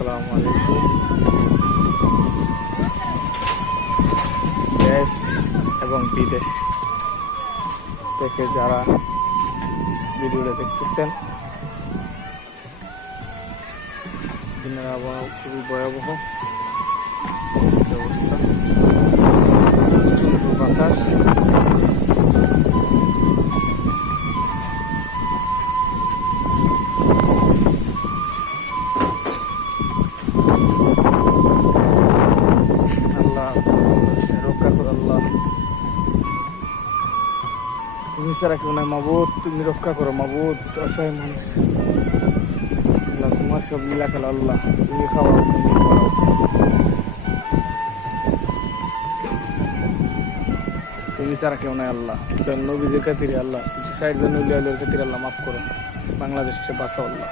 আসসালামু আলাইকুম। দেশ এবং বিদেশ থেকে যারা ভিডিওটা দেখতেছেন, দিনের আবহাওয়া খুবই ভয়াবহ অবস্থা, প্রচন্ড বাতাস। আল্লাহ রক্ষা করো, আল্লাহ তুমি ছাড়া কেউ নাই মাবুদ, তুমি রক্ষা করো মাবুদ। অসহায় মানুষ আল্লাহ, তোমার সব লীলা খেলা আল্লাহ, তুমি খাওয়াও, তুমি করাও। তুমি ছাড়া কেউ নাই আল্লাহ, নবীদের খাতিরে আল্লাহ, 360 জন খাতিরে আল্লাহ মাফ করো, বাংলাদেশকে বাঁচাও আল্লাহ।